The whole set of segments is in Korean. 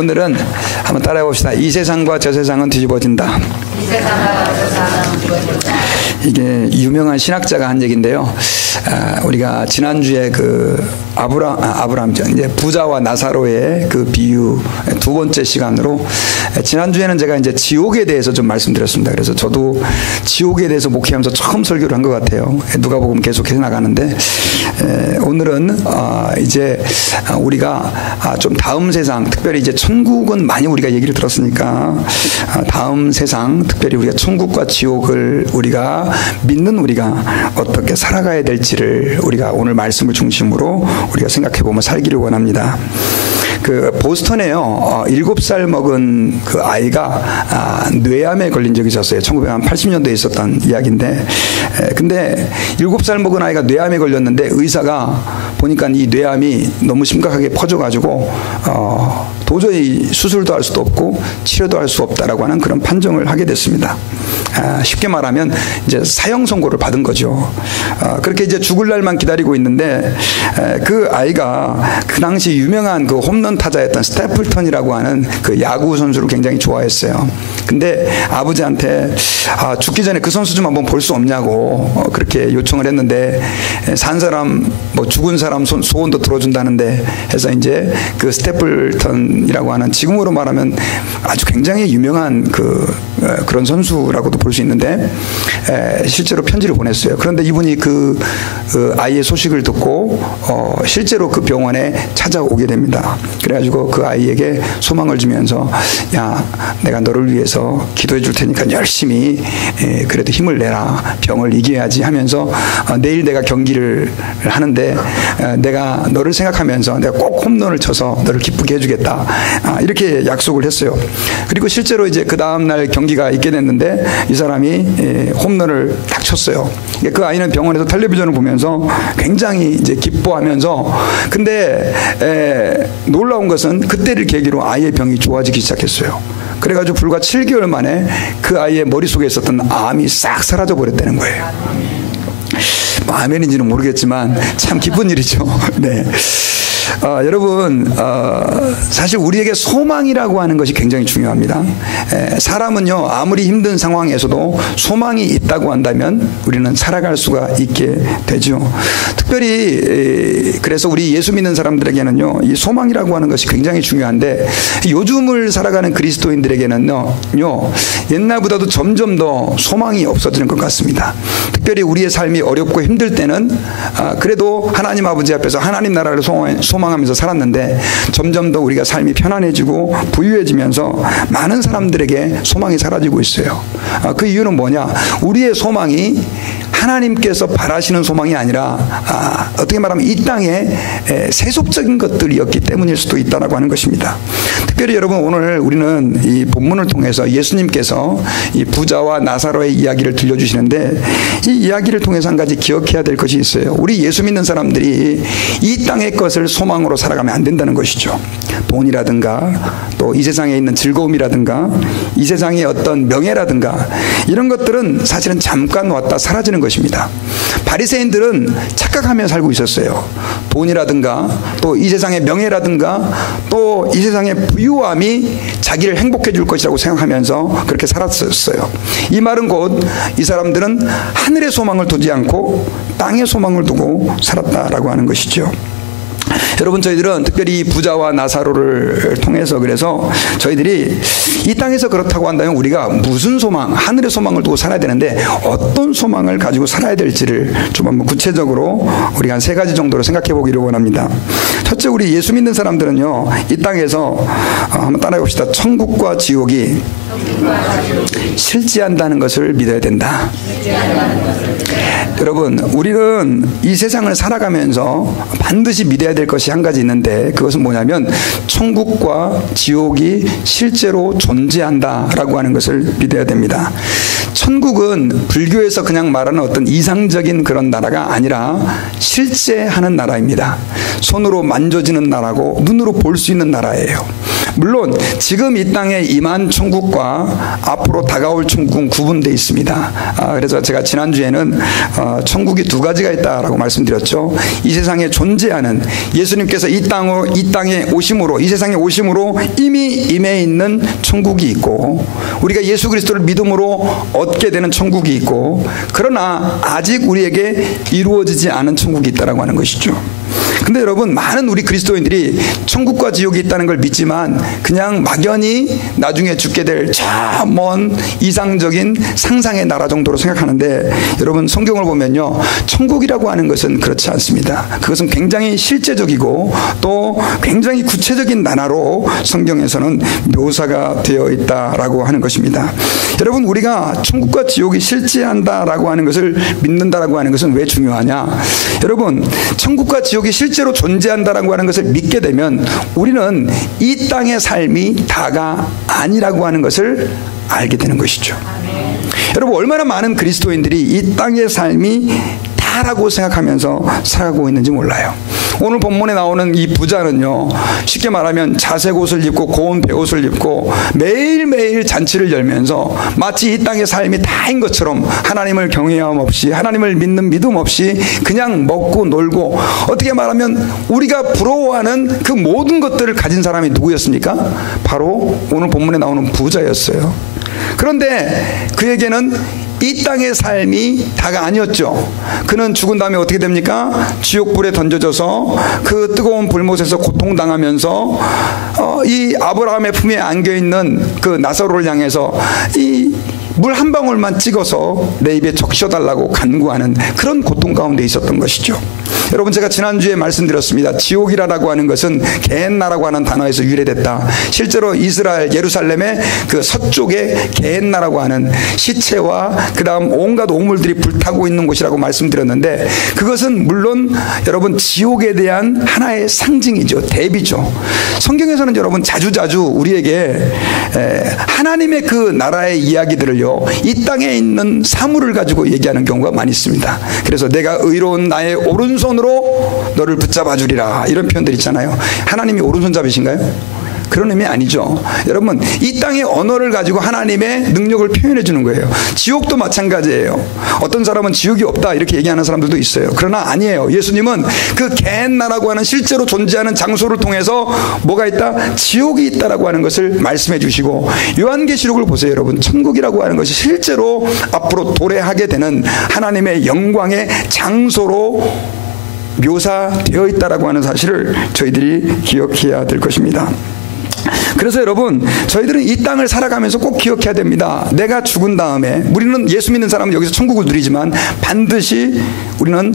오늘은 한번 따라해 봅시다. 이 세상과 저 세상은 뒤집어진다. 이 세상과 저 세상은 뒤집어진다. 이게 유명한 신학자가 한 얘기인데요. 우리가 지난주에 그 아브라함죠. 이제 부자와 나사로의 그 비유 두 번째 시간으로 지난주에는 제가 이제 지옥에 대해서 좀 말씀드렸습니다. 그래서 저도 지옥에 대해서 목회하면서 처음 설교를 한 것 같아요. 누가복음 계속해서 나가는데 오늘은 이제 우리가 좀 다음 세상, 특별히 이제 천국은 많이 우리가 얘기를 들었으니까 다음 세상, 특별히 우리가 천국과 지옥을 우리가 믿는 우리가 어떻게 살아가야 될지를 우리가 오늘 말씀을 중심으로 우리가 생각해 보면 살기를 원합니다. 그 보스턴에요, 7살 먹은 그 아이가 뇌암에 걸린 적이 있었어요. 1980년대에 있었던 이야기인데, 근데 7살 먹은 아이가 뇌암에 걸렸는데 의사가 보니까 이 뇌암이 너무 심각하게 퍼져가지고 도저히 수술도 할 수도 없고 치료도 할 수 없다라고 하는 그런 판정을 하게 됐습니다. 쉽게 말하면 이제 사형 선고를 받은 거죠. 그렇게 이제 죽을 날만 기다리고 있는데 그 아이가 그 당시 유명한 그 홈런 타자였던 스태플턴이라고 하는 그 야구 선수를 굉장히 좋아했어요. 근데 아버지한테 죽기 전에 그 선수 좀 한번 볼 수 없냐고 그렇게 요청을 했는데 산 사람 뭐 죽은 사람 소원도 들어준다는데 해서 이제 그 스태플턴이라고 하는 지금으로 말하면 아주 굉장히 유명한 그런 선수라고도 볼 수 있는데 실제로 편지를 보냈어요. 그런데 이분이 그 아이의 소식을 듣고 실제로 그 병원에 찾아오게 됩니다. 그래가지고 그 아이에게 소망을 주면서 야, 내가 너를 위해서 기도해 줄 테니까 열심히 그래도 힘을 내라. 병을 이겨야지 하면서 내일 내가 경기를 하는데 내가 너를 생각하면서 내가 꼭 홈런을 쳐서 너를 기쁘게 해주겠다. 이렇게 약속을 했어요. 그리고 실제로 이제 그 다음날 경기가 있게 됐는데 이 사람이 홈런을 딱 쳤어요. 그 아이는 병원에서 텔레비전을 보면서 굉장히 이제 기뻐하면서 근데 놀라운 것은 그때를 계기로 아이의 병이 좋아지기 시작했어요. 그래가지고 불과 7개월 만에 그 아이의 머릿속에 있었던 암이 싹 사라져 버렸다는 거예요. 뭐 아멘인지는 모르겠지만 참 기쁜 일이죠. 네. 여러분, 사실 우리에게 소망이라고 하는 것이 굉장히 중요합니다. 사람은요, 아무리 힘든 상황에서도 소망이 있다고 한다면 우리는 살아갈 수가 있게 되죠. 특별히 그래서 우리 예수 믿는 사람들에게는요, 이 소망이라고 하는 것이 굉장히 중요한데 요즘을 살아가는 그리스도인들에게는요, 옛날보다도 점점 더 소망이 없어지는 것 같습니다. 특별히 우리의 삶이 어렵고 힘들 때는 그래도 하나님 아버지 앞에서 하나님 나라를 소망하면서 살았는데 점점 더 우리가 삶이 편안해지고 부유해지면서 많은 사람들에게 소망이 사라지고 있어요. 그 이유는 뭐냐? 우리의 소망이 하나님께서 바라시는 소망이 아니라 어떻게 말하면 이 땅에 세속적인 것들이었기 때문일 수도 있다라고 하는 것입니다. 특별히 여러분, 오늘 우리는 이 본문을 통해서 예수님께서 이 부자와 나사로의 이야기를 들려주시는데 이 이야기를 통해서 한 가지 기억해야 될 것이 있어요. 우리 예수 믿는 사람들이 이 땅의 것을 소망으로 살아가면 안 된다는 것이죠. 돈이라든가 또 이 세상에 있는 즐거움이라든가 이 세상의 어떤 명예라든가 이런 것들은 사실은 잠깐 왔다 사라지는 것입니다. 바리새인들은 착각하며 살고 있었어요. 돈이라든가 또 이 세상의 명예라든가 또 이 세상의 부유함이 자기를 행복해 줄 것이라고 생각하면서 그렇게 살았었어요. 이 말은 곧 이 사람들은 하늘의 소망을 두지 않고 땅의 소망을 두고 살았다라고 하는 것이죠. 여러분, 저희들은 특별히 부자와 나사로를 통해서 그래서 저희들이 이 땅에서 그렇다고 한다면 우리가 무슨 소망, 하늘의 소망을 두고 살아야 되는데 어떤 소망을 가지고 살아야 될지를 좀 한번 구체적으로 우리가 한 3가지 정도로 생각해 보기를 원합니다. 첫째, 우리 예수 믿는 사람들은요, 이 땅에서 한번 따라해 봅시다. 천국과 지옥이 실제한다는 것을 믿어야 된다. 여러분, 우리는 이 세상을 살아가면서 반드시 믿어야 될 것이 한 가지 있는데 그것은 뭐냐면 천국과 지옥이 실제로 존재한다라고 하는 것을 믿어야 됩니다. 천국은 불교에서 그냥 말하는 어떤 이상적인 그런 나라가 아니라 실제 하는 나라입니다. 손으로 만져지는 나라고 눈으로 볼 수 있는 나라예요. 물론 지금 이 땅에 임한 천국과 앞으로 다가올 천국은 구분되어 있습니다. 그래서 제가 지난주에는 천국이 두 가지가 있다라고 말씀드렸죠. 이 세상에 존재하는 예수님께서 이 땅에 오심으로, 이 세상에 오심으로 이미 임해 있는 천국이 있고, 우리가 예수 그리스도를 믿음으로 얻게 되는 천국이 있고, 그러나 아직 우리에게 이루어지지 않은 천국이 있다라고 하는 것이죠. 근데 여러분, 많은 우리 그리스도인들이 천국과 지옥이 있다는 걸 믿지만 그냥 막연히 나중에 죽게 될 저 먼 이상적인 상상의 나라 정도로 생각하는데, 여러분 성경을 보면요, 천국이라고 하는 것은 그렇지 않습니다. 그것은 굉장히 실제적이고 또 굉장히 구체적인 나라로 성경에서는 묘사가 되어 있다라고 하는 것입니다. 여러분, 우리가 천국과 지옥이 실제한다라고 하는 것을 믿는다라고 하는 것은 왜 중요하냐? 여러분, 천국과 지옥이 실제로 존재한다라고 하는 것을 믿게 되면 우리는 이 땅의 삶이 다가 아니라고 하는 것을 알게 되는 것이죠. 여러분, 얼마나 많은 그리스도인들이 이 땅의 삶이 다라고 생각하면서 살아가고 있는지 몰라요. 오늘 본문에 나오는 이 부자는요, 쉽게 말하면 자색 옷을 입고 고운 베옷을 입고 매일매일 잔치를 열면서 마치 이 땅의 삶이 다인 것처럼 하나님을 경외함 없이, 하나님을 믿는 믿음 없이 그냥 먹고 놀고, 어떻게 말하면 우리가 부러워하는 그 모든 것들을 가진 사람이 누구였습니까? 바로 오늘 본문에 나오는 부자였어요. 그런데 그에게는 이 땅의 삶이 다가 아니었죠. 그는 죽은 다음에 어떻게 됩니까? 지옥불에 던져져서 그 뜨거운 불못에서 고통당하면서 이 아브라함의 품에 안겨있는 그 나사로를 향해서 이 물 한 방울만 찍어서 내 입에 적셔달라고 간구하는 그런 고통 가운데 있었던 것이죠. 여러분, 제가 지난주에 말씀드렸습니다. 지옥이라고 하는 것은 게헨나라고 하는 단어에서 유래됐다. 실제로 이스라엘 예루살렘의 그 서쪽에 게헨나라고 하는 시체와 그 다음 온갖 오물들이 불타고 있는 곳이라고 말씀드렸는데, 그것은 물론 여러분 지옥에 대한 하나의 상징이죠. 대비죠. 성경에서는 여러분 자주자주 우리에게 하나님의 그 나라의 이야기들을요, 이 땅에 있는 사물을 가지고 얘기하는 경우가 많이 있습니다. 그래서 내가 의로운 나의 오른손으로 너를 붙잡아 주리라, 이런 표현들 있잖아요. 하나님이 오른손잡이신가요? 그런 의미 아니죠. 여러분, 이 땅의 언어를 가지고 하나님의 능력을 표현해 주는 거예요. 지옥도 마찬가지예요. 어떤 사람은 지옥이 없다 이렇게 얘기하는 사람들도 있어요. 그러나 아니에요. 예수님은 그 게헨나라고 하는 실제로 존재하는 장소를 통해서 뭐가 있다? 지옥이 있다라고 하는 것을 말씀해 주시고, 요한계시록을 보세요. 여러분, 천국이라고 하는 것이 실제로 앞으로 도래하게 되는 하나님의 영광의 장소로 묘사되어 있다라고 하는 사실을 저희들이 기억해야 될 것입니다. 그래서 여러분, 저희들은 이 땅을 살아가면서 꼭 기억해야 됩니다. 내가 죽은 다음에, 우리는 예수 믿는 사람은 여기서 천국을 누리지만 반드시 우리는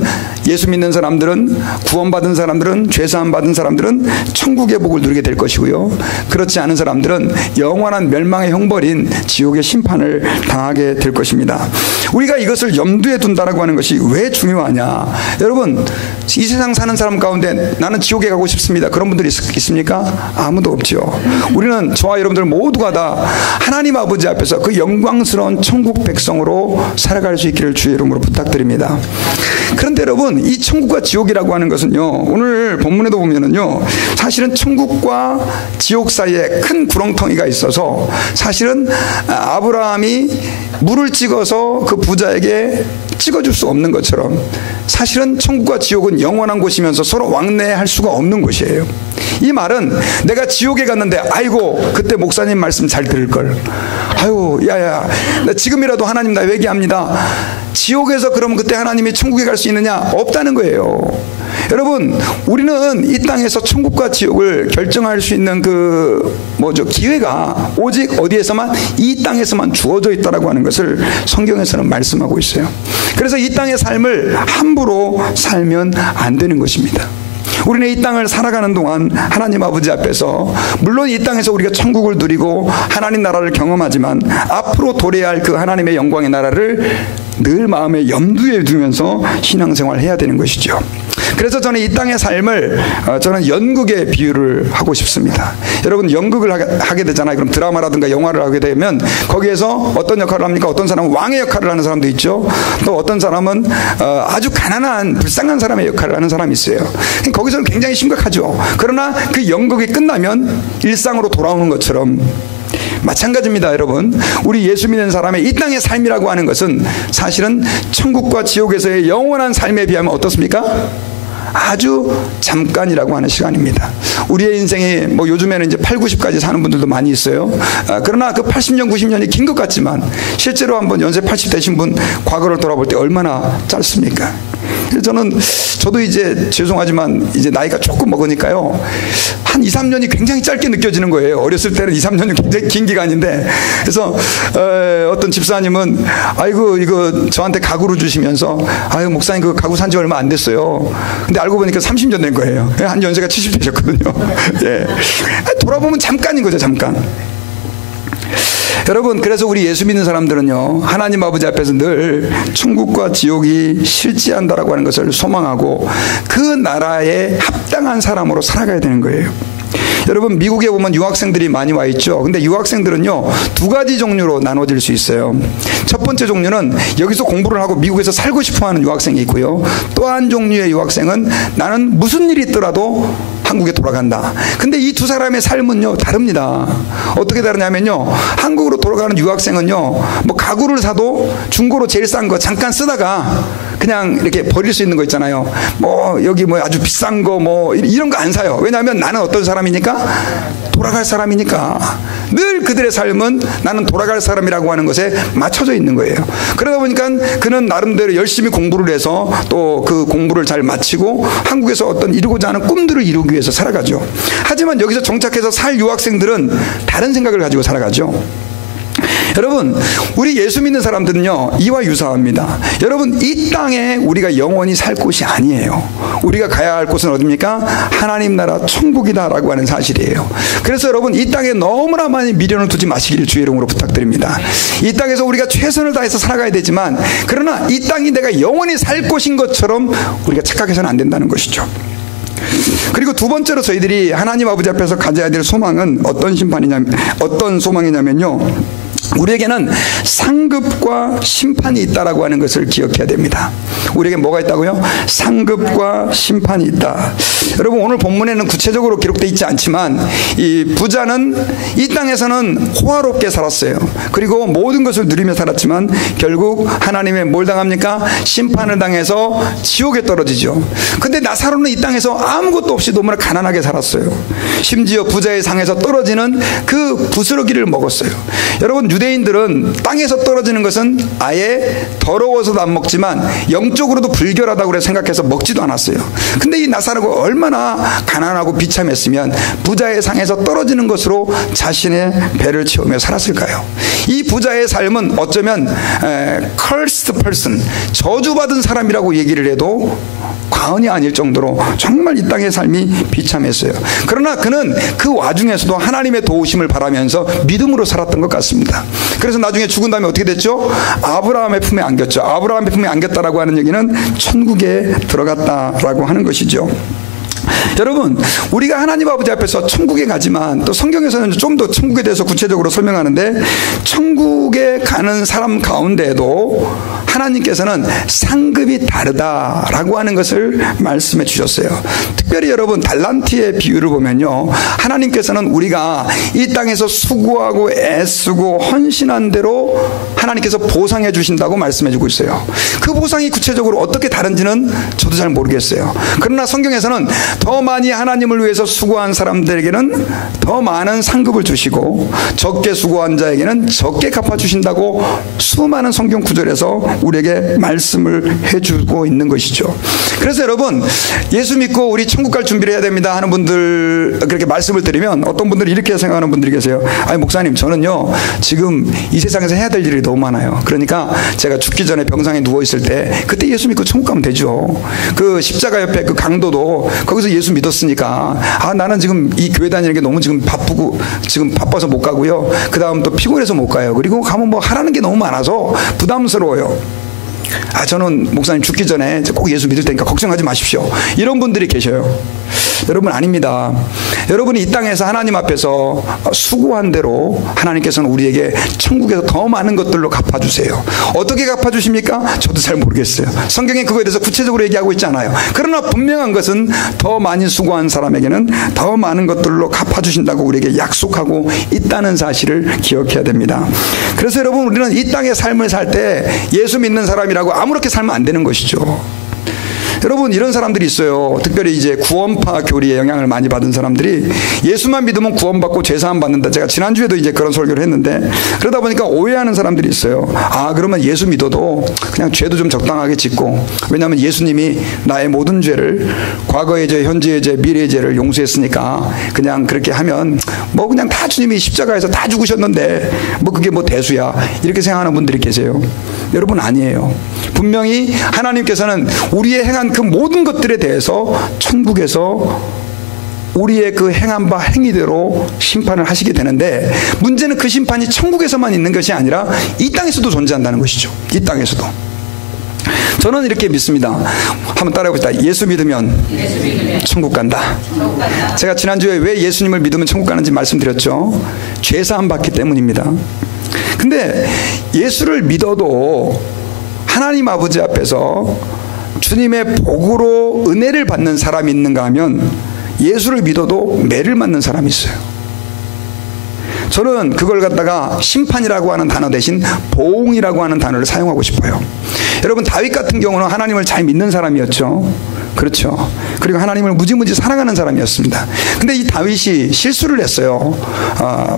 예수 믿는 사람들은, 구원받은 사람들은, 죄사함 받은 사람들은 천국의 복을 누리게 될 것이고요, 그렇지 않은 사람들은 영원한 멸망의 형벌인 지옥의 심판을 당하게 될 것입니다. 우리가 이것을 염두에 둔다라고 하는 것이 왜 중요하냐? 여러분, 이 세상 사는 사람 가운데 나는 지옥에 가고 싶습니다, 그런 분들이 있습니까? 아무도 없죠. 우리는, 저와 여러분들 모두가 다 하나님 아버지 앞에서 그 영광스러운 천국 백성으로 살아갈 수 있기를 주의 이름으로 부탁드립니다. 그런데 여러분, 이 천국과 지옥이라고 하는 것은요, 오늘 본문에도 보면은요, 사실은 천국과 지옥 사이에 큰 구렁텅이가 있어서, 사실은 아브라함이 물을 찍어서 그 부자에게 찍어줄 수 없는 것처럼, 사실은 천국과 지옥은 영원한 곳이면서 서로 왕래할 수가 없는 곳이에요. 이 말은 내가 지옥에 갔는데, 아이고 그때 목사님 말씀 잘 들을걸, 아유 야야 나 지금이라도 하나님 나 회개합니다, 지옥에서 그럼 그때 하나님이 천국에 갈 수 있느냐? 없다는 거예요. 여러분, 우리는 이 땅에서 천국과 지옥을 결정할 수 있는 기회가 오직 어디에서만, 이 땅에서만 주어져 있다라고 하는 것을 성경에서는 말씀하고 있어요. 그래서 이 땅의 삶을 함부로 살면 안 되는 것입니다. 우리는 이 땅을 살아가는 동안 하나님 아버지 앞에서, 물론 이 땅에서 우리가 천국을 누리고 하나님 나라를 경험하지만 앞으로 도래할 그 하나님의 영광의 나라를 늘 마음에 염두에 두면서 신앙생활을 해야 되는 것이죠. 그래서 저는 이 땅의 삶을 저는 연극에 비유를 하고 싶습니다. 여러분 연극을 하게 되잖아요. 그럼 드라마라든가 영화를 하게 되면 거기에서 어떤 역할을 합니까? 어떤 사람은 왕의 역할을 하는 사람도 있죠. 또 어떤 사람은 아주 가난한 불쌍한 사람의 역할을 하는 사람이 있어요. 거기서는 굉장히 심각하죠. 그러나 그 연극이 끝나면 일상으로 돌아오는 것처럼 마찬가지입니다. 여러분, 우리 예수 믿는 사람의 이 땅의 삶이라고 하는 것은 사실은 천국과 지옥에서의 영원한 삶에 비하면 어떻습니까? 아주 잠깐이라고 하는 시간입니다. 우리의 인생이 뭐 요즘에는 이제 8, 90까지 사는 분들도 많이 있어요. 그러나 그 80년, 90년이 긴 것 같지만 실제로 한번 연세 80 되신 분 과거를 돌아볼 때 얼마나 짧습니까? 저도 이제 죄송하지만 이제 나이가 조금 먹으니까요. 한 2, 3년이 굉장히 짧게 느껴지는 거예요. 어렸을 때는 2, 3년이 굉장히 긴 기간인데. 그래서 어떤 집사님은 아이고 이거 저한테 가구를 주시면서 아유 목사님 그 가구 산지 얼마 안 됐어요. 근데 알고 보니까 30년 된 거예요. 한 연세가 70 되셨거든요. 예. 돌아보면 잠깐인 거죠, 잠깐. 여러분, 그래서 우리 예수 믿는 사람들은요, 하나님 아버지 앞에서 늘 천국과 지옥이 실지한다라고 하는 것을 소망하고 그 나라에 합당한 사람으로 살아가야 되는 거예요. 여러분, 미국에 보면 유학생들이 많이 와 있죠. 근데 유학생들은요, 두 가지 종류로 나눠질 수 있어요. 첫 번째 종류는 여기서 공부를 하고 미국에서 살고 싶어 하는 유학생이 있고요. 또 한 종류의 유학생은 나는 무슨 일이 있더라도 한국에 돌아간다. 근데 이 두 사람의 삶은요, 다릅니다. 어떻게 다르냐면요, 한국으로 돌아가는 유학생은요, 뭐 가구를 사도 중고로 제일 싼 거 잠깐 쓰다가 그냥 이렇게 버릴 수 있는 거 있잖아요. 뭐 여기 뭐 아주 비싼 거 뭐 이런 거 안 사요. 왜냐하면 나는 어떤 사람이니까? 돌아갈 사람이니까. 늘 그들의 삶은 나는 돌아갈 사람이라고 하는 것에 맞춰져 있는 거예요. 그러다 보니까 그는 나름대로 열심히 공부를 해서 또 그 공부를 잘 마치고 한국에서 어떤 이루고자 하는 꿈들을 이루기 위해서 살아가죠. 하지만 여기서 정착해서 살 유학생들은 다른 생각을 가지고 살아가죠. 여러분, 우리 예수 믿는 사람들은요, 이와 유사합니다. 여러분, 이 땅에 우리가 영원히 살 곳이 아니에요. 우리가 가야 할 곳은 어디입니까? 하나님 나라 천국이다라고 하는 사실이에요. 그래서 여러분, 이 땅에 너무나 많이 미련을 두지 마시기를 주의 이름으로 부탁드립니다. 이 땅에서 우리가 최선을 다해서 살아가야 되지만, 그러나 이 땅이 내가 영원히 살 곳인 것처럼 우리가 착각해서는 안 된다는 것이죠. 그리고 두 번째로 저희들이 하나님 아버지 앞에서 가져야 될 소망은 어떤 소망이냐면요, 우리에게는 상급과 심판이 있다라고 하는 것을 기억해야 됩니다. 우리에게 뭐가 있다고요? 상급과 심판이 있다. 여러분, 오늘 본문에는 구체적으로 기록되어 있지 않지만 이 부자는 이 땅에서는 호화롭게 살았어요. 그리고 모든 것을 누리며 살았지만 결국 하나님의 뭘 당합니까? 심판을 당해서 지옥에 떨어지죠. 근데 나사로는 이 땅에서 아무것도 없이 너무나 가난하게 살았어요. 심지어 부자의 상에서 떨어지는 그 부스러기를 먹었어요. 여러분, 유대인들은 땅에서 떨어지는 것은 아예 더러워서도 안 먹지만 영적으로도 불결하다고 그래 생각해서 먹지도 않았어요. 근데 이 나사로가 얼마나 가난하고 비참했으면 부자의 상에서 떨어지는 것으로 자신의 배를 채우며 살았을까요? 이 부자의 삶은 어쩌면 cursed person, 저주받은 사람이라고 얘기를 해도 과언이 아닐 정도로 정말 이 땅의 삶이 비참했어요. 그러나 그는 그 와중에서도 하나님의 도우심을 바라면서 믿음으로 살았던 것 같습니다. 그래서 나중에 죽은 다음에 어떻게 됐죠? 아브라함의 품에 안겼죠. 아브라함의 품에 안겼다라고 하는 얘기는 천국에 들어갔다라고 하는 것이죠. 여러분, 우리가 하나님 아버지 앞에서 천국에 가지만 또 성경에서는 좀 더 천국에 대해서 구체적으로 설명하는데, 천국에 가는 사람 가운데에도 하나님께서는 상급이 다르다라고 하는 것을 말씀해 주셨어요. 특별히 여러분, 달란트의 비유를 보면요, 하나님께서는 우리가 이 땅에서 수고하고 애쓰고 헌신한 대로 하나님께서 보상해 주신다고 말씀해 주고 있어요. 그 보상이 구체적으로 어떻게 다른지는 저도 잘 모르겠어요. 그러나 성경에서는 더 많이 하나님을 위해서 수고한 사람들에게는 더 많은 상급을 주시고 적게 수고한 자에게는 적게 갚아주신다고 수많은 성경 구절에서 우리에게 말씀을 해주고 있는 것이죠. 그래서 여러분, 예수 믿고 우리 천국 갈 준비를 해야 됩니다 하는 분들, 그렇게 말씀을 드리면 어떤 분들은 이렇게 생각하는 분들이 계세요. 아니 목사님, 저는요 지금 이 세상에서 해야 될 일이 너무 많아요. 그러니까 제가 죽기 전에 병상에 누워있을 때 그때 예수 믿고 천국 가면 되죠. 그 십자가 옆에 그 강도도 거기서 예수 믿었으니까, 나는 지금 이 교회 다니는 게 너무 지금 바쁘고 지금 바빠서 못 가고요, 그 다음 또 피곤해서 못 가요, 그리고 가면 뭐 하라는 게 너무 많아서 부담스러워요. 저는 목사님 죽기 전에 꼭 예수 믿을 테니까 걱정하지 마십시오. 이런 분들이 계셔요. 여러분, 아닙니다. 여러분이 이 땅에서 하나님 앞에서 수고한 대로 하나님께서는 우리에게 천국에서 더 많은 것들로 갚아주세요. 어떻게 갚아주십니까? 저도 잘 모르겠어요. 성경에 그거에 대해서 구체적으로 얘기하고 있지 않아요. 그러나 분명한 것은 더 많이 수고한 사람에게는 더 많은 것들로 갚아주신다고 우리에게 약속하고 있다는 사실을 기억해야 됩니다. 그래서 여러분, 우리는 이 땅의 삶을 살 때 예수 믿는 사람이라고 아무렇게 살면 안 되는 것이죠. 여러분, 이런 사람들이 있어요. 특별히 이제 구원파 교리에 영향을 많이 받은 사람들이 예수만 믿으면 구원받고 죄사함 받는다. 제가 지난주에도 이제 그런 설교를 했는데, 그러다 보니까 오해하는 사람들이 있어요. 그러면 예수 믿어도 그냥 죄도 좀 적당하게 짓고, 왜냐하면 예수님이 나의 모든 죄를, 과거의 죄, 현재의 죄, 미래의 죄를 용서했으니까 그냥 그렇게 하면 뭐 그냥 다 주님이 십자가에서 다 죽으셨는데 뭐 그게 뭐 대수야, 이렇게 생각하는 분들이 계세요. 여러분, 아니에요. 분명히 하나님께서는 우리의 행한 그 모든 것들에 대해서 천국에서 우리의 그 행한 바 행위대로 심판을 하시게 되는데, 문제는 그 심판이 천국에서만 있는 것이 아니라 이 땅에서도 존재한다는 것이죠. 이 땅에서도. 저는 이렇게 믿습니다. 한번 따라해봅시다. 예수 믿으면 천국 간다. 제가 지난주에 왜 예수님을 믿으면 천국 가는지 말씀드렸죠. 죄사함 받기 때문입니다. 근데 예수를 믿어도 하나님 아버지 앞에서 주님의 복으로 은혜를 받는 사람이 있는가 하면 예수를 믿어도 매를 맞는 사람이 있어요. 저는 그걸 갖다가 심판이라고 하는 단어 대신 보응이라고 하는 단어를 사용하고 싶어요. 여러분, 다윗 같은 경우는 하나님을 잘 믿는 사람이었죠. 그렇죠. 그리고 하나님을 무지무지 사랑하는 사람이었습니다. 근데 이 다윗이 실수를 했어요.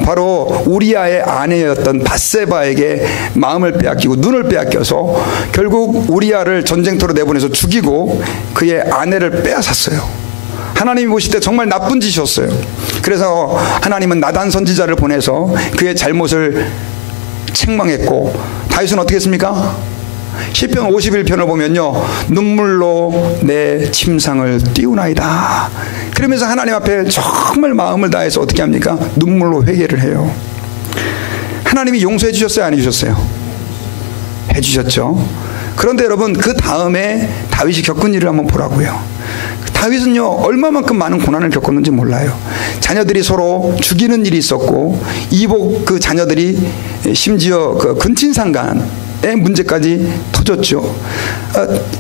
바로 우리아의 아내였던 밧세바에게 마음을 빼앗기고 눈을 빼앗겨서 결국 우리아를 전쟁터로 내보내서 죽이고 그의 아내를 빼앗았어요. 하나님이 보실 때 정말 나쁜 짓이었어요. 그래서 하나님은 나단 선지자를 보내서 그의 잘못을 책망했고, 다윗은 어떻게 했습니까? 시편 51편을 보면요, 눈물로 내 침상을 띄우나이다. 그러면서 하나님 앞에 정말 마음을 다해서 어떻게 합니까? 눈물로 회개를 해요. 하나님이 용서해 주셨어요, 안 해주셨어요? 해주셨죠. 그런데 여러분, 그 다음에 다윗이 겪은 일을 한번 보라고요. 다윗은요, 얼마만큼 많은 고난을 겪었는지 몰라요. 자녀들이 서로 죽이는 일이 있었고, 이복 그 자녀들이 심지어 그 근친상간의 문제까지 터졌죠.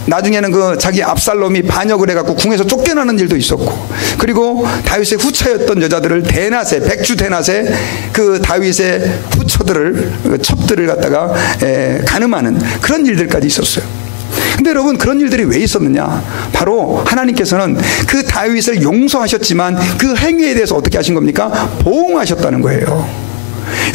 나중에는 그 자기 압살롬이 반역을 해갖고 궁에서 쫓겨나는 일도 있었고, 그리고 다윗의 후처였던 여자들을 대낮에, 백주 대낮에 그 다윗의 후처들을, 첩들을 갖다가 간음하는 그런 일들까지 있었어요. 근데 여러분, 그런 일들이 왜 있었느냐? 바로 하나님께서는 그 다윗을 용서하셨지만 그 행위에 대해서 어떻게 하신 겁니까? 보응하셨다는 거예요.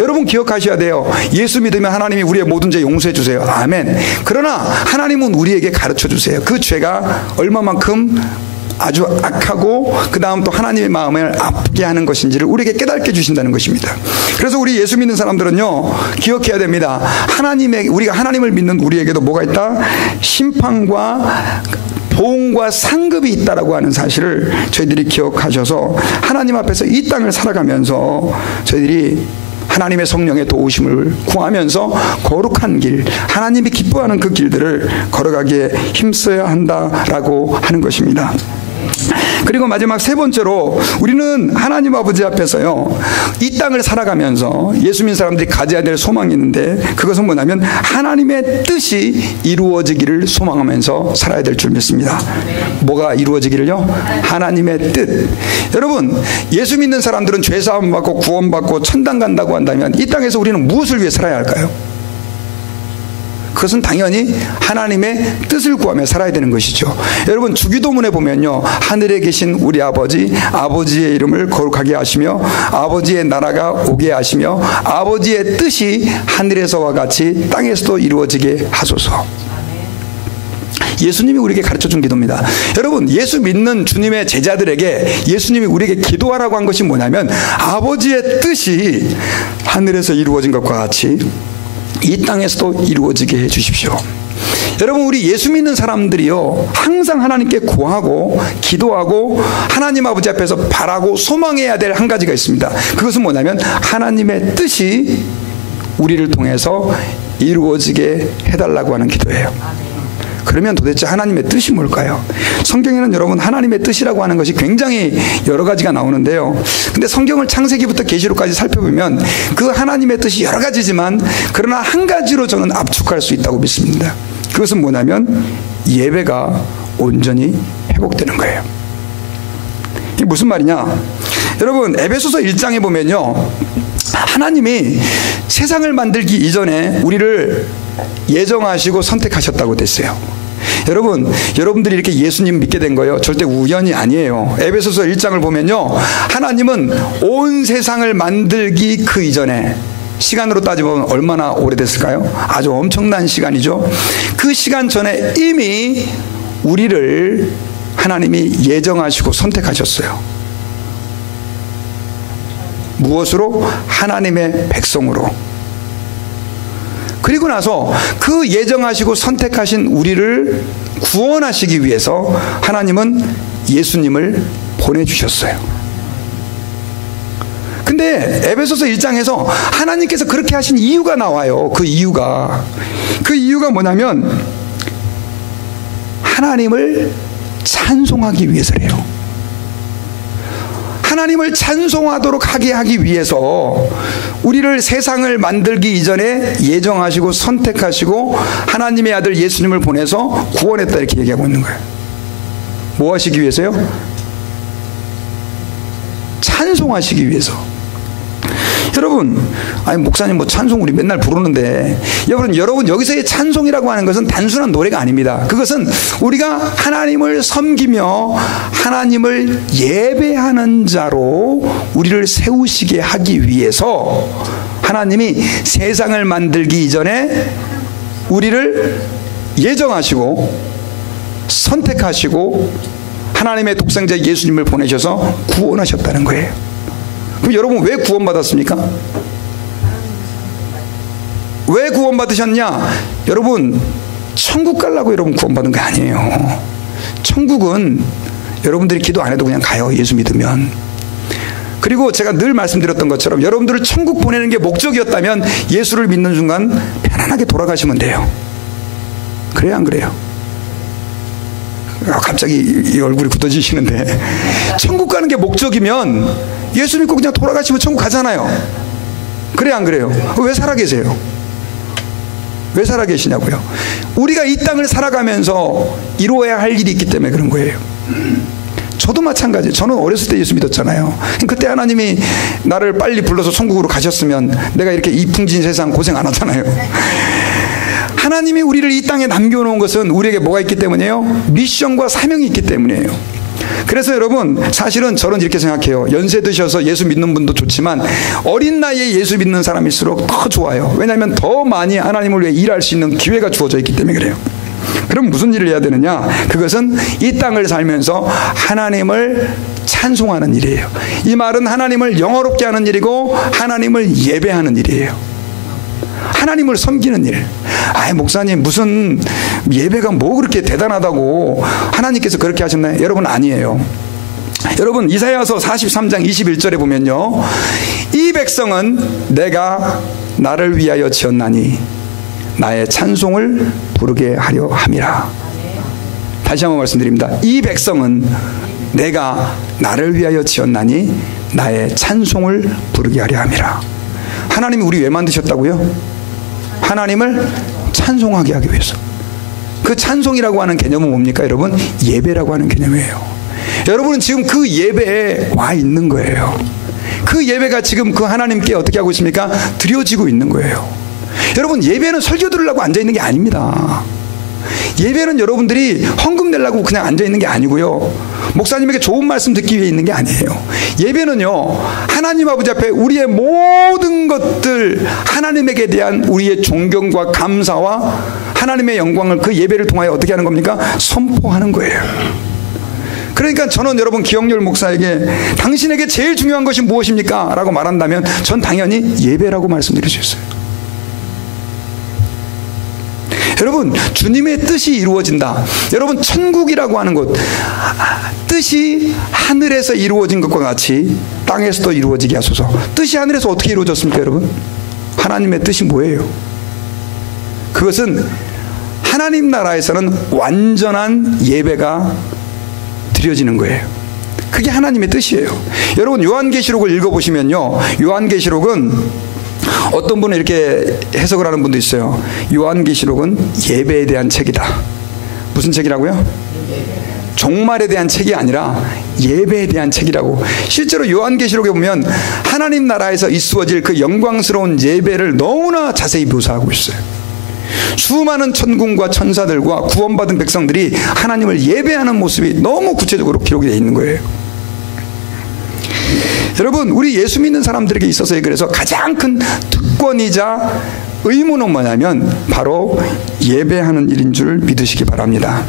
여러분, 기억하셔야 돼요. 예수 믿으면 하나님이 우리의 모든 죄 용서해 주세요. 아멘. 그러나 하나님은 우리에게 가르쳐 주세요. 그 죄가 얼마만큼 아주 악하고 그 다음 또 하나님의 마음을 아프게 하는 것인지를 우리에게 깨닫게 주신다는 것입니다. 그래서 우리 예수 믿는 사람들은요, 기억해야 됩니다. 우리가 하나님을 믿는 우리에게도 뭐가 있다? 심판과 보응과 상급이 있다라고 하는 사실을 저희들이 기억하셔서 하나님 앞에서 이 땅을 살아가면서 저희들이 하나님의 성령의 도우심을 구하면서 거룩한 길, 하나님이 기뻐하는 그 길들을 걸어가기에 힘써야 한다라고 하는 것입니다. 그리고 마지막 세 번째로, 우리는 하나님 아버지 앞에서요, 이 땅을 살아가면서 예수 믿는 사람들이 가져야 될 소망이 있는데, 그것은 뭐냐면 하나님의 뜻이 이루어지기를 소망하면서 살아야 될 줄 믿습니다. 뭐가 이루어지기를요? 하나님의 뜻. 여러분, 예수 믿는 사람들은 죄사함 받고 구원받고 천당 간다고 한다면 이 땅에서 우리는 무엇을 위해 살아야 할까요? 그것은 당연히 하나님의 뜻을 구하며 살아야 되는 것이죠. 여러분, 주기도문에 보면요, 하늘에 계신 우리 아버지, 아버지의 이름을 거룩하게 하시며 아버지의 나라가 오게 하시며 아버지의 뜻이 하늘에서와 같이 땅에서도 이루어지게 하소서. 예수님이 우리에게 가르쳐준 기도입니다. 여러분, 예수 믿는 주님의 제자들에게 예수님이 우리에게 기도하라고 한 것이 뭐냐면, 아버지의 뜻이 하늘에서 이루어진 것과 같이 이 땅에서도 이루어지게 해주십시오. 여러분, 우리 예수 믿는 사람들이요, 항상 하나님께 구하고 기도하고 하나님 아버지 앞에서 바라고 소망해야 될 한 가지가 있습니다. 그것은 뭐냐면 하나님의 뜻이 우리를 통해서 이루어지게 해달라고 하는 기도예요. 그러면 도대체 하나님의 뜻이 뭘까요? 성경에는 여러분 하나님의 뜻이라고 하는 것이 굉장히 여러 가지가 나오는데요. 근데 성경을 창세기부터 계시록까지 살펴보면 그 하나님의 뜻이 여러 가지지만 그러나 한 가지로 저는 압축할 수 있다고 믿습니다. 그것은 뭐냐면 예배가 온전히 회복되는 거예요. 이게 무슨 말이냐? 여러분 에베소서 1장에 보면요, 하나님이 세상을 만들기 이전에 우리를 예정하시고 선택하셨다고 됐어요. 여러분들이 이렇게 예수님 믿게 된 거예요. 절대 우연이 아니에요. 에베소서 1장을 보면요, 하나님은 온 세상을 만들기 그 이전에, 시간으로 따지면 얼마나 오래됐을까요? 아주 엄청난 시간이죠. 그 시간 전에 이미 우리를 하나님이 예정하시고 선택하셨어요. 무엇으로? 하나님의 백성으로. 그리고 나서 그 예정하시고 선택하신 우리를 구원하시기 위해서 하나님은 예수님을 보내주셨어요. 근데 에베소서 1장에서 하나님께서 그렇게 하신 이유가 나와요. 그 이유가 뭐냐면 하나님을 찬송하기 위해서래요. 하나님을 찬송하도록 하게 하기 위해서 우리를 세상을 만들기 이전에 예정하시고 선택하시고 하나님의 아들 예수님을 보내서 구원했다, 이렇게 얘기하고 있는 거예요. 뭐 하시기 위해서요? 찬송하시기 위해서. 여러분, 아니 목사님 뭐 찬송 우리 맨날 부르는데, 여러분 여기서의 찬송이라고 하는 것은 단순한 노래가 아닙니다. 그것은 우리가 하나님을 섬기며 하나님을 예배하는 자로 우리를 세우시게 하기 위해서 하나님이 세상을 만들기 이전에 우리를 예정하시고 선택하시고 하나님의 독생자 예수님을 보내셔서 구원하셨다는 거예요. 그럼 여러분 왜 구원받았습니까? 왜 구원받으셨냐? 여러분 천국 가려고 여러분 구원받은 게 아니에요. 천국은 여러분들이 기도 안 해도 그냥 가요, 예수 믿으면. 그리고 제가 늘 말씀드렸던 것처럼 여러분들을 천국 보내는 게 목적이었다면 예수를 믿는 순간 편안하게 돌아가시면 돼요. 그래요, 안 그래요? 갑자기 이 얼굴이 굳어지시는데, 천국 가는 게 목적이면 예수 믿고 그냥 돌아가시면 천국 가잖아요. 그래요, 안 그래요? 왜 살아계세요? 왜 살아계시냐고요? 우리가 이 땅을 살아가면서 이루어야 할 일이 있기 때문에 그런 거예요. 저도 마찬가지예요. 저는 어렸을 때 예수 믿었잖아요. 그때 하나님이 나를 빨리 불러서 천국으로 가셨으면 내가 이렇게 이풍진 세상 고생 안 하잖아요. 하나님이 우리를 이 땅에 남겨놓은 것은 우리에게 뭐가 있기 때문이에요? 미션과 사명이 있기 때문이에요. 그래서 여러분, 사실은 저는 이렇게 생각해요. 연세 드셔서 예수 믿는 분도 좋지만 어린 나이에 예수 믿는 사람일수록 더 좋아요. 왜냐하면 더 많이 하나님을 위해 일할 수 있는 기회가 주어져 있기 때문에 그래요. 그럼 무슨 일을 해야 되느냐? 그것은 이 땅을 살면서 하나님을 찬송하는 일이에요. 이 말은 하나님을 영화롭게 하는 일이고 하나님을 예배하는 일이에요. 하나님을 섬기는 일. 아이 목사님 무슨 예배가 뭐 그렇게 대단하다고 하나님께서 그렇게 하셨나요? 여러분 아니에요. 여러분 이사야서 43장 21절에 보면요, 이 백성은 내가 나를 위하여 지었나니 나의 찬송을 부르게 하려 함이라. 다시 한번 말씀드립니다. 이 백성은 내가 나를 위하여 지었나니 나의 찬송을 부르게 하려 함이라. 하나님이 우리 왜 만드셨다고요? 하나님을 찬송하게 하기 위해서. 그 찬송이라고 하는 개념은 뭡니까 여러분? 예배라고 하는 개념이에요. 여러분은 지금 그 예배에 와 있는 거예요. 그 예배가 지금 그 하나님께 어떻게 하고 있습니까? 드려지고 있는 거예요. 여러분 예배는 설교 들으려고 앉아있는 게 아닙니다. 예배는 여러분들이 헌금 내려고 그냥 앉아있는 게 아니고요, 목사님에게 좋은 말씀 듣기 위해 있는 게 아니에요. 예배는요, 하나님 아버지 앞에 우리의 모든 것들, 하나님에게 대한 우리의 존경과 감사와 하나님의 영광을 그 예배를 통하여 어떻게 하는 겁니까? 선포하는 거예요. 그러니까 저는 여러분 기억열 목사에게 당신에게 제일 중요한 것이 무엇입니까? 라고 말한다면 전 당연히 예배라고 말씀드릴 수 있어요. 여러분 주님의 뜻이 이루어진다. 여러분 천국이라고 하는 것, 뜻이 하늘에서 이루어진 것과 같이 땅에서도 이루어지게 하소서. 뜻이 하늘에서 어떻게 이루어졌습니까 여러분? 하나님의 뜻이 뭐예요? 그것은 하나님 나라에서는 완전한 예배가 드려지는 거예요. 그게 하나님의 뜻이에요. 여러분 요한계시록을 읽어보시면요, 요한계시록은 어떤 분은 이렇게 해석을 하는 분도 있어요. 요한계시록은 예배에 대한 책이다. 무슨 책이라고요? 종말에 대한 책이 아니라 예배에 대한 책이라고. 실제로 요한계시록에 보면 하나님 나라에서 이루어질 그 영광스러운 예배를 너무나 자세히 묘사하고 있어요. 수많은 천군과 천사들과 구원받은 백성들이 하나님을 예배하는 모습이 너무 구체적으로 기록이 되어 있는 거예요. 여러분, 우리 예수 믿는 사람들에게 있어서 그래서 가장 큰 특권이자 의무는 뭐냐면 바로 예배하는 일인 줄 믿으시기 바랍니다.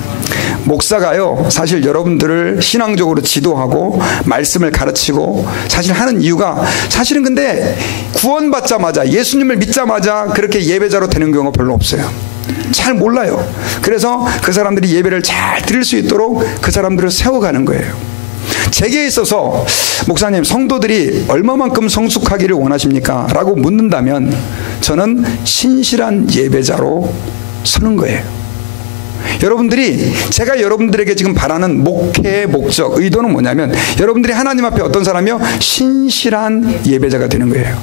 목사가요, 사실 여러분들을 신앙적으로 지도하고 말씀을 가르치고 사실 하는 이유가, 사실은 근데 구원받자마자 예수님을 믿자마자 그렇게 예배자로 되는 경우가 별로 없어요. 잘 몰라요. 그래서 그 사람들이 예배를 잘 드릴 수 있도록 그 사람들을 세워가는 거예요. 제게 있어서 목사님, 성도들이 얼마만큼 성숙하기를 원하십니까? 라고 묻는다면 저는 신실한 예배자로 서는 거예요. 여러분들이, 제가 여러분들에게 지금 바라는 목회의 목적, 의도는 뭐냐면 여러분들이 하나님 앞에 어떤 사람이요? 신실한 예배자가 되는 거예요.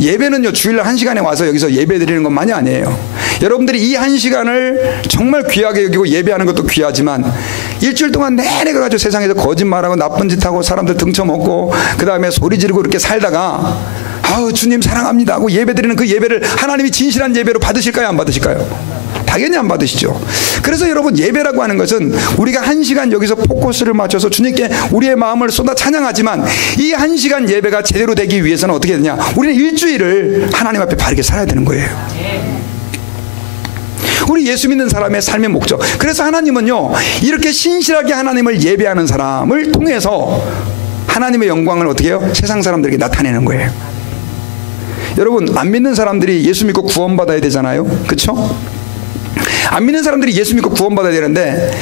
예배는요, 주일날 1시간에 와서 여기서 예배 드리는 것만이 아니에요. 여러분들이 이 1시간을 정말 귀하게 여기고 예배하는 것도 귀하지만 일주일 동안 내내 가지고 세상에서 거짓말하고 나쁜 짓하고 사람들 등쳐먹고 그 다음에 소리 지르고 이렇게 살다가 아우 주님 사랑합니다 하고 예배 드리는 그 예배를 하나님이 진실한 예배로 받으실까요? 안 받으실까요? 당연히 안 받으시죠. 그래서 여러분, 예배라고 하는 것은 우리가 1시간 여기서 포커스를 맞춰서 주님께 우리의 마음을 쏟아 찬양하지만 이 1시간 예배가 제대로 되기 위해서는 어떻게 되냐? 우리는 일주일을 하나님 앞에 바르게 살아야 되는 거예요. 우리 예수 믿는 사람의 삶의 목적. 그래서 하나님은요, 이렇게 신실하게 하나님을 예배하는 사람을 통해서 하나님의 영광을 어떻게 해요? 세상 사람들에게 나타내는 거예요. 여러분, 안 믿는 사람들이 예수 믿고 구원받아야 되잖아요. 그렇죠? 안 믿는 사람들이 예수 믿고 구원받아야 되는데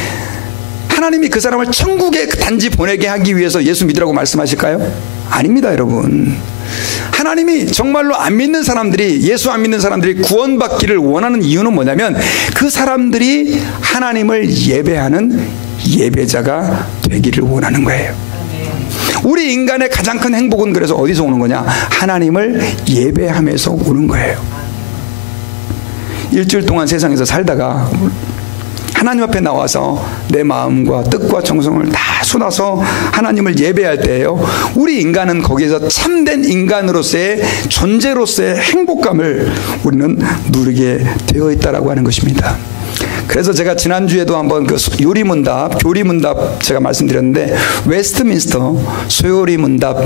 하나님이 그 사람을 천국에 단지 보내게 하기 위해서 예수 믿으라고 말씀하실까요? 아닙니다, 여러분. 하나님이 정말로 안 믿는 사람들이, 예수 안 믿는 사람들이 구원받기를 원하는 이유는 뭐냐면 그 사람들이 하나님을 예배하는 예배자가 되기를 원하는 거예요. 우리 인간의 가장 큰 행복은 그래서 어디서 오는 거냐? 하나님을 예배하면서 오는 거예요. 일주일 동안 세상에서 살다가 하나님 앞에 나와서 내 마음과 뜻과 정성을 다 쏟아서 하나님을 예배할 때예요, 우리 인간은 거기에서 참된 인간으로서의 존재로서의 행복감을 우리는 누리게 되어 있다라고 하는 것입니다. 그래서 제가 지난주에도 한번 그 요리문답, 교리문답 제가 말씀드렸는데, 웨스트민스터 소요리문답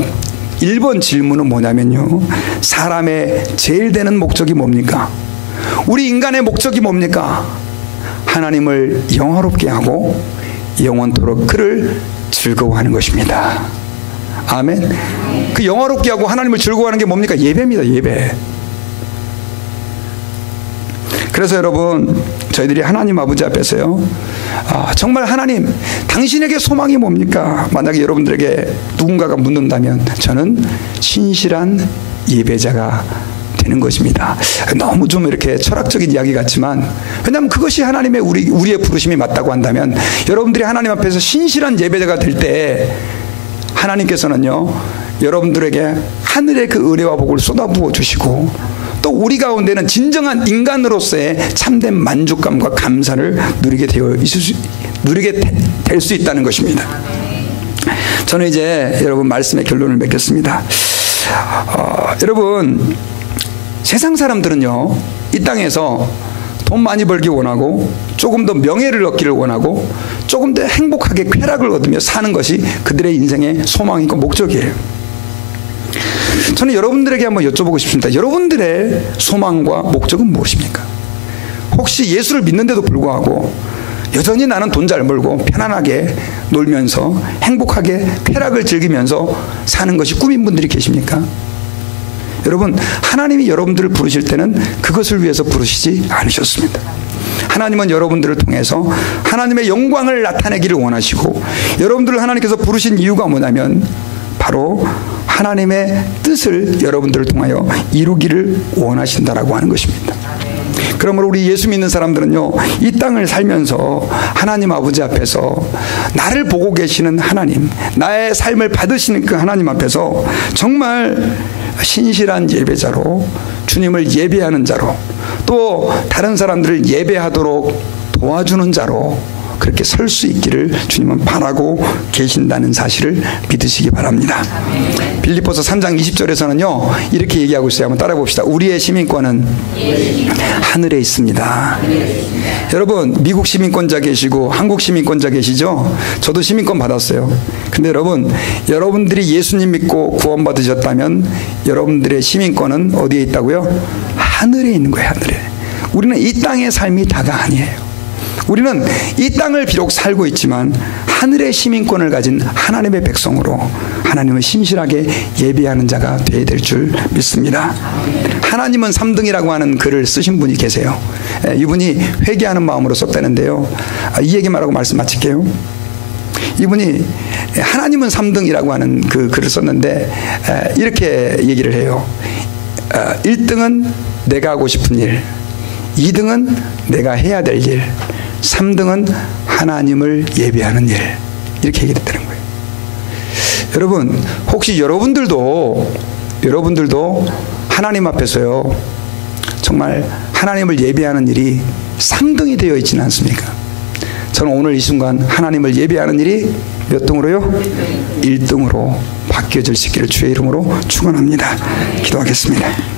1번 질문은 뭐냐면요, 사람의 제일 되는 목적이 뭡니까? 우리 인간의 목적이 뭡니까? 하나님을 영화롭게 하고 영원토록 그를 즐거워하는 것입니다. 아멘. 그 영화롭게 하고 하나님을 즐거워하는 게 뭡니까? 예배입니다. 예배. 그래서 여러분, 저희들이 하나님 아버지 앞에서요, 정말 하나님, 당신에게 소망이 뭡니까? 만약에 여러분들에게 누군가가 묻는다면 저는 신실한 예배자가 되는 것입니다. 너무 좀 이렇게 철학적인 이야기 같지만, 왜냐하면 그것이 하나님의 우리의 부르심이 맞다고 한다면, 여러분들이 하나님 앞에서 신실한 예배자가 될 때 하나님께서는요, 여러분들에게 하늘의 그 은혜와 복을 쏟아부어 주시고 또 우리 가운데는 진정한 인간으로서의 참된 만족감과 감사를 누리게 될 수 있다는 것입니다. 저는 이제 여러분 말씀의 결론을 맺겠습니다. 여러분, 세상 사람들은요, 이 땅에서 돈 많이 벌기 원하고 조금 더 명예를 얻기를 원하고 조금 더 행복하게 쾌락을 얻으며 사는 것이 그들의 인생의 소망이고 목적이에요. 저는 여러분들에게 한번 여쭤보고 싶습니다. 여러분들의 소망과 목적은 무엇입니까? 혹시 예수를 믿는데도 불구하고 여전히 나는 돈 잘 벌고 편안하게 놀면서 행복하게 쾌락을 즐기면서 사는 것이 꿈인 분들이 계십니까? 여러분, 하나님이 여러분들을 부르실 때는 그것을 위해서 부르시지 않으셨습니다. 하나님은 여러분들을 통해서 하나님의 영광을 나타내기를 원하시고, 여러분들을 하나님께서 부르신 이유가 뭐냐면 바로 하나님의 뜻을 여러분들을 통하여 이루기를 원하신다라고 하는 것입니다. 그러므로 우리 예수 믿는 사람들은요, 이 땅을 살면서 하나님 아버지 앞에서 나를 보고 계시는 하나님, 나의 삶을 받으시는 그 하나님 앞에서 정말 신실한 예배자로, 주님을 예배하는 자로, 또 다른 사람들을 예배하도록 도와주는 자로 그렇게 설 수 있기를 주님은 바라고 계신다는 사실을 믿으시기 바랍니다. 빌립보서 3장 20절에서는요 이렇게 얘기하고 있어요. 한번 따라 봅시다. 우리의 시민권은 하늘에 있습니다. 여러분, 미국 시민권자 계시고 한국 시민권자 계시죠? 저도 시민권 받았어요. 근데 여러분, 여러분들이 예수님 믿고 구원받으셨다면 여러분들의 시민권은 어디에 있다고요? 하늘에 있는 거예요. 하늘에. 우리는 이 땅의 삶이 다가 아니에요. 우리는 이 땅을 비록 살고 있지만 하늘의 시민권을 가진 하나님의 백성으로 하나님을 신실하게 예배하는 자가 되어야 될 줄 믿습니다. 하나님은 3등이라고 하는 글을 쓰신 분이 계세요. 이분이 회개하는 마음으로 썼다는데요. 이 얘기만 하고 말씀 마칠게요. 이분이 하나님은 3등이라고 하는 그 글을 썼는데 이렇게 얘기를 해요. 1등은 내가 하고 싶은 일, 2등은 내가 해야 될 일, 3등은 하나님을 예배하는 일. 이렇게 얘기했다는 거예요. 여러분, 혹시 여러분들도 하나님 앞에서요 정말 하나님을 예배하는 일이 3등이 되어 있지는 않습니까? 저는 오늘 이 순간 하나님을 예배하는 일이 몇 등으로요? 1등으로 바뀌어질 수 있기를 주의 이름으로 축원합니다. 기도하겠습니다.